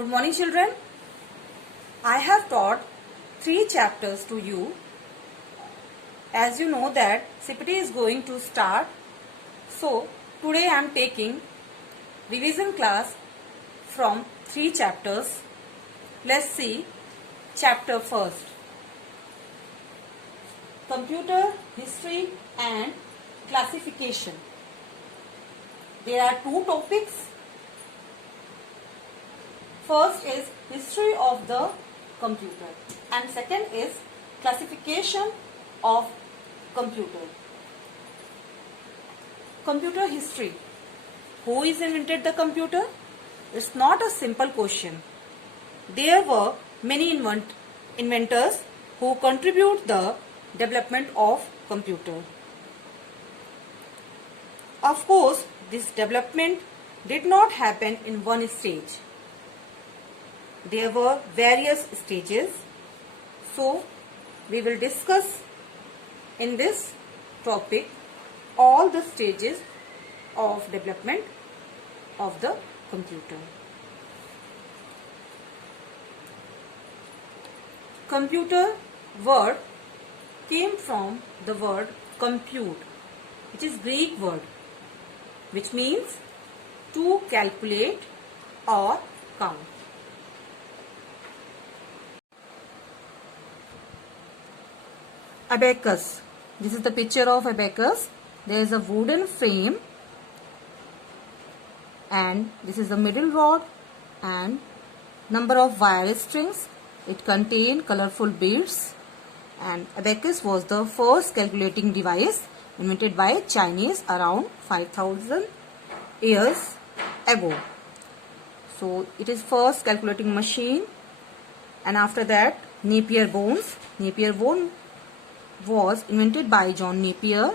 Good morning, children. I have taught 3 chapters to you. As you know that CPT is going to start. So, today I am taking revision class from 3 chapters. Let's see chapter first. Computer history and classification. There are 2 topics. First is history of the computer and second is classification of computer. Computer history. Who is invented the computer? It's not a simple question. There were many inventors who contribute the development of computer. Of course, this development did not happen in one stage. There were various stages. So, we will discuss in this topic all the stages of development of the computer. Computer word came from the word compute, which is Greek word, which means to calculate or count. Abacus. This is the picture of abacus. There is a wooden frame and this is the middle rod and number of wire strings. It contained colorful beads, and abacus was the first calculating device invented by Chinese around 5000 years ago. So it is first calculating machine, and after that Napier bones. Napier bone was invented by John Napier,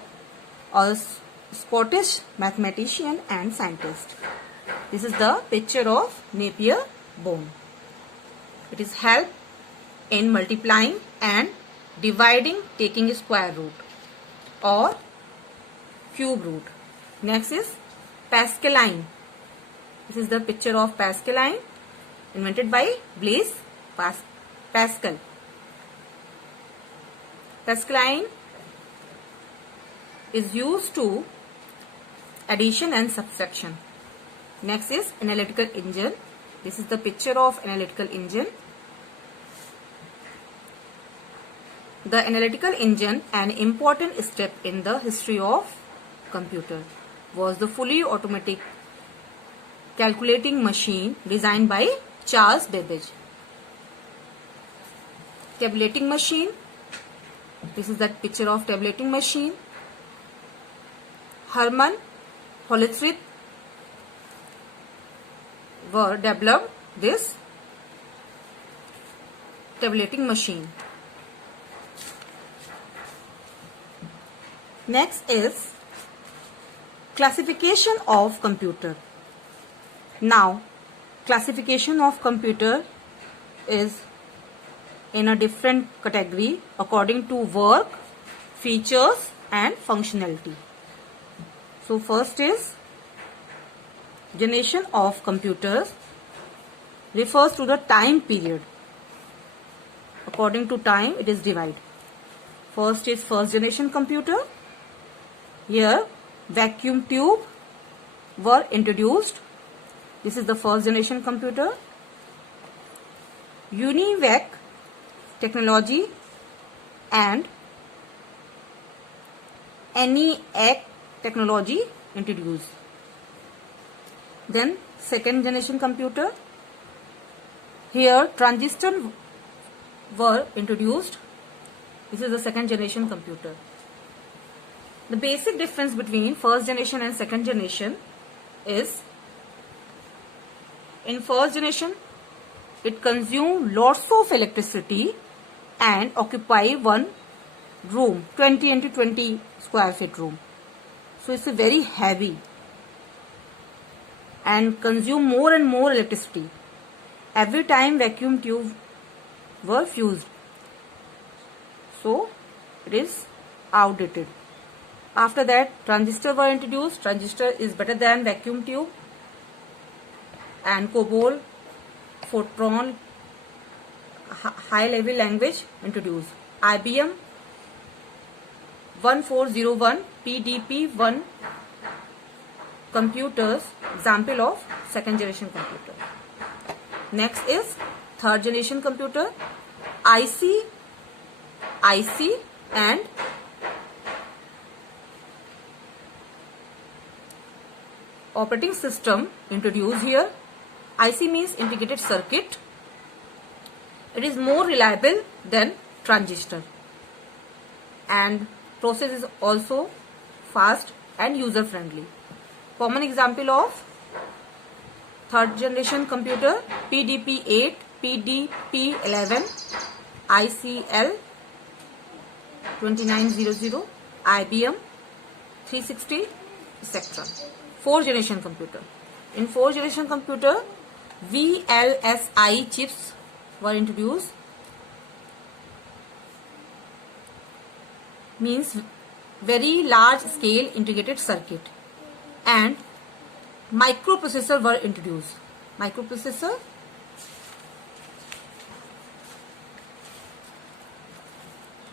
a Scottish mathematician and scientist. This is the picture of Napier bone. It is help in multiplying and dividing, taking square root or cube root. Next is Pascaline. This is the picture of Pascaline, invented by Blaise Pascal. Pascaline is used to addition and subtraction. Next is analytical engine. This is the picture of analytical engine. The analytical engine, an important step in the history of computer, was the fully automatic calculating machine designed by Charles Babbage. Tabulating machine. This is that picture of tabulating machine. Hermann Hollerith developed this tabulating machine. Next is classification of computer. Now, classification of computer is in a different category according to work, features and functionality. So first is generation of computers, refers to the time period. According to time it is divided. First is first generation computer. Here vacuum tube were introduced. This is the first generation computer. UNIVAC technology and ENIAC technology introduced. Then second generation computer. Here transistors were introduced. This is the second generation computer. The basic difference between first generation and second generation is, in first generation it consumed lots of electricity and occupy one room, 20 into 20 square feet room. So it's a very heavy and consume more and more electricity. Every time vacuum tube were fused. So it is outdated. After that, transistor were introduced. Transistor is better than vacuum tube, and COBOL Fortran high level language introduced. IBM 1401 PDP-1 computers, example of second generation computer. Next is third generation computer, IC and operating system introduced here. IC means integrated circuit. It is more reliable than transistor and process is also fast and user friendly. Common example of third generation computer, PDP-8, PDP-11, ICL 2900, IBM 360, etc. Fourth generation computer. In fourth generation computer, VLSI chips were introduced, means very large scale integrated circuit, and microprocessor were introduced. Microprocessor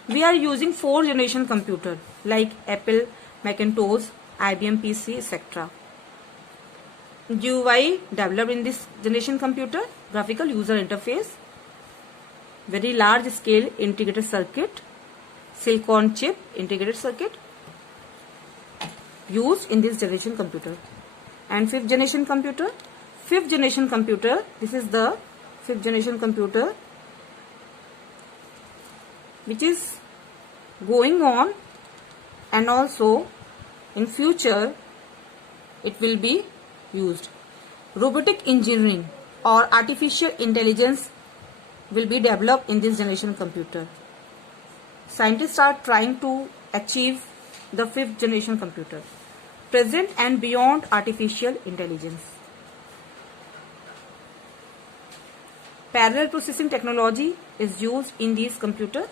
we are using fourth generation computer like Apple Macintosh, IBM PC, etc. GUI developed in this generation computer, graphical user interface, very large scale integrated circuit, silicon chip integrated circuit used in this generation computer. And fifth generation computer, this is the fifth generation computer which is going on, and also in future it will be used. Robotic engineering or artificial intelligence will be developed in this generation computer. Scientists are trying to achieve the fifth generation computer, present and beyond artificial intelligence. Parallel processing technology is used in these computers.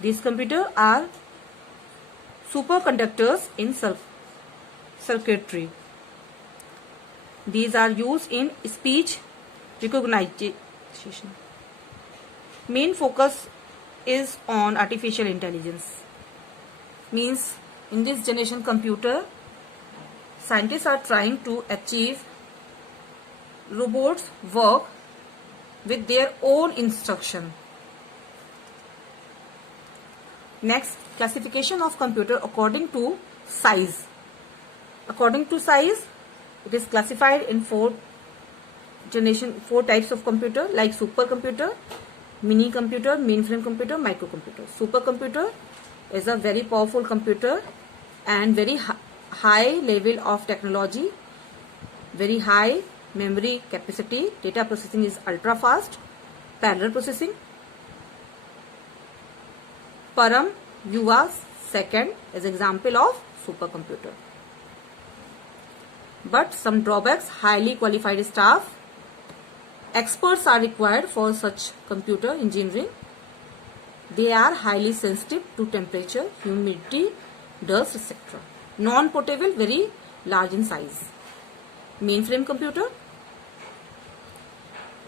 These computers are superconductors in circuitry. These are used in speech recognition. Main focus is on artificial intelligence. Means in this generation computer, scientists are trying to achieve robots work with their own instruction. Next, classification of computer according to size. According to size, it is classified in four types of computer like supercomputer, mini computer, mainframe computer, microcomputer. Supercomputer is a very powerful computer and very high level of technology, very high memory capacity, data processing is ultra fast, parallel processing. Param Yuva second is example of supercomputer. But some drawbacks: highly qualified staff, experts are required for such computer engineering. They are highly sensitive to temperature, humidity, dust, etc. Non-portable, very large in size. Mainframe computer.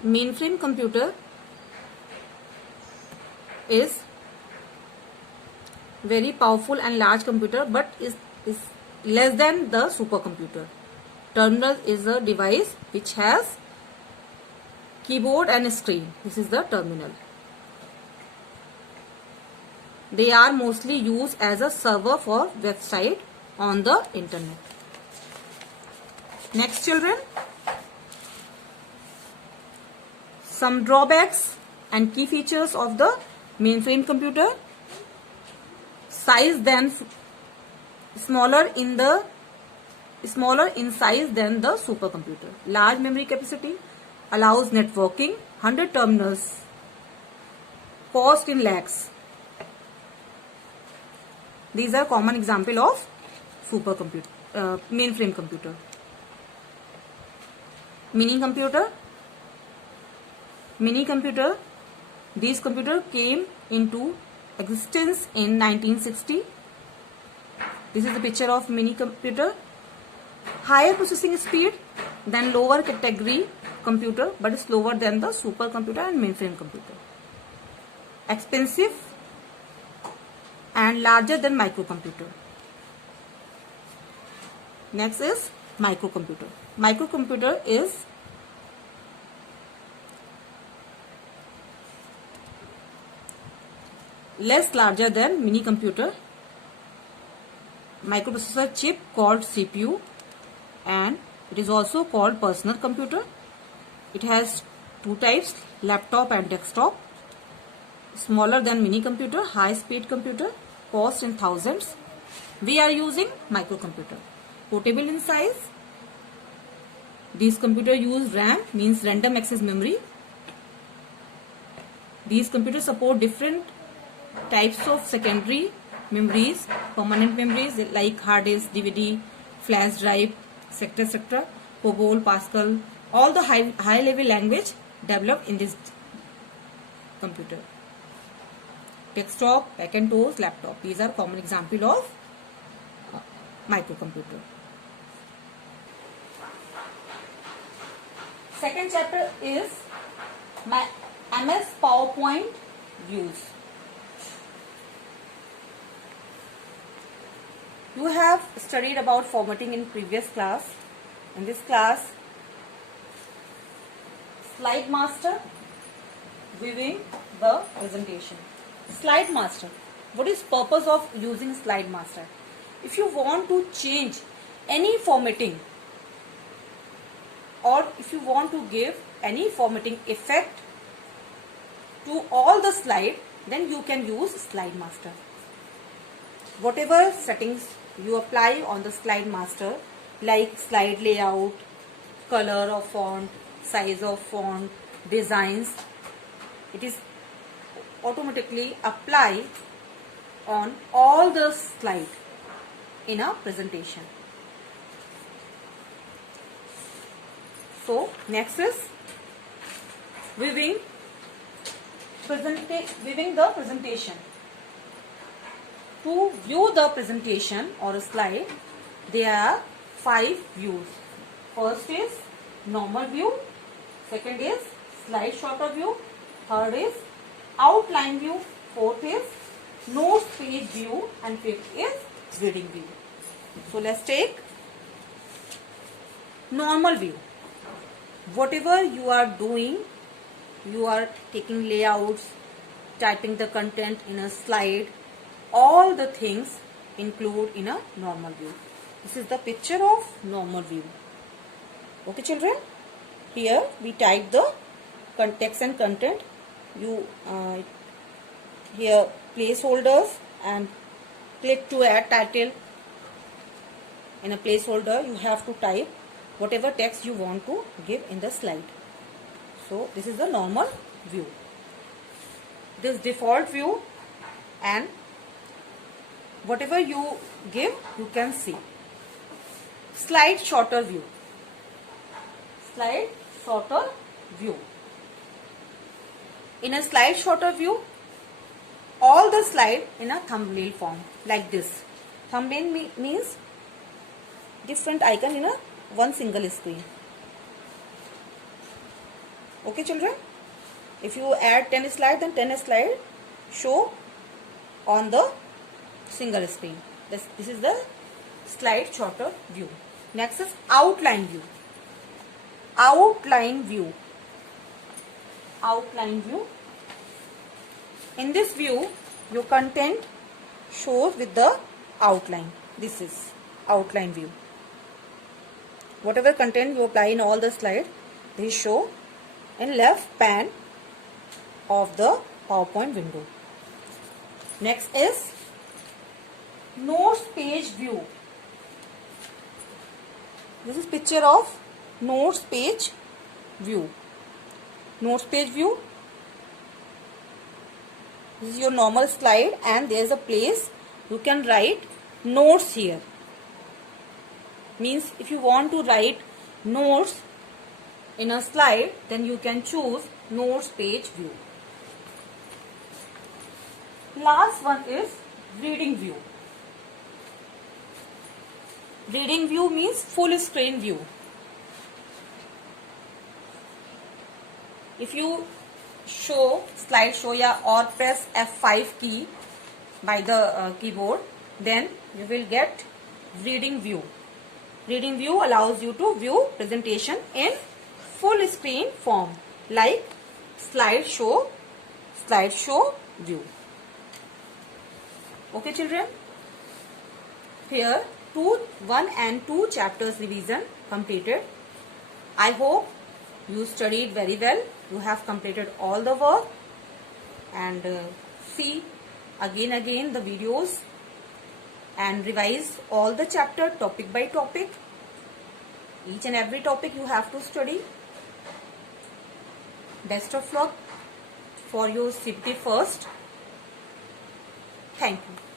Mainframe computer is very powerful and large computer, but is less than the supercomputer. Terminal is a device which has keyboard and screen. This is the terminal. They are mostly used as a server for website on the internet. Next, children, some drawbacks and key features of the mainframe computer. Size than smaller in size than the supercomputer. Large memory capacity, allows networking, 100 terminals, cost in lakhs. These are common example of supercomputer, mainframe computer. Mini computer. These computers came into existence in 1960. This is the picture of mini computer. Higher processing speed than lower category computer, but slower than the supercomputer and mainframe computer. Expensive and larger than microcomputer. Next is microcomputer. Microcomputer is less larger than mini computer. Microprocessor chip called CPU, and it is also called personal computer. It has two types, laptop and desktop. Smaller than mini computer, high speed computer, cost in thousands. We are using microcomputer. Portable in size. These computers use RAM, means random access memory. These computers support different types of secondary memories, permanent memories like hard disk, DVD, flash drive, etc. COBOL, Pascal, all the high level language developed in this computer. Desktop, Macintosh, laptop. These are common example of microcomputer. Second chapter is my MS PowerPoint views. You have studied about formatting in previous class. In this class, Slide Master, viewing the presentation. Slide Master. What is purpose of using Slide Master? If you want to change any formatting, or if you want to give any formatting effect to all the slide, then you can use Slide Master. Whatever settings you apply on the Slide Master, like slide layout, color of font, size of font, designs, it is automatically apply on all the slide in a presentation. So next is viewing the presentation. To view the presentation or a slide, there are 5 views. First is normal view, second is slide sorter view, third is outline view, fourth is notes page view, and fifth is reading view. So let's take normal view. Whatever you are doing, you are taking layouts, typing the content in a slide, all the things include in a normal view. This is the picture of normal view. Okay children, here we type the text and content. You here placeholders and click to add title. In a placeholder you have to type whatever text you want to give in the slide. So this is the normal view. This default view, and whatever you give you can see. Slide sorter view. Slide sorter view. In a slide sorter view, all the slide in a thumbnail form like this. Thumbnail means different icon in a one single screen. Okay children, if you add 10 slides, then 10 slides show on the single screen. This is the slide sorter view. Next is outline view. Outline view. Outline view. In this view, your content shows with the outline. This is outline view. Whatever content you apply in all the slides, they show in left pan of the PowerPoint window. Next is notes page view. This is picture of notes page view. Notes page view. This is your normal slide, and there is a place you can write notes here. Means if you want to write notes in a slide, then you can choose notes page view. Last one is reading view. Reading view means full screen view. if you show slide show or press F5 key by the keyboard, then you will get reading view. Reading view allows you to view presentation in full screen form like slide show view. Okay children, here 1 and 2 chapters revision completed. I hope you studied very well. You have completed all the work, and see again the videos and revise all the chapter topic by topic. Each and every topic you have to study. Best of luck for your CPT first. Thank you.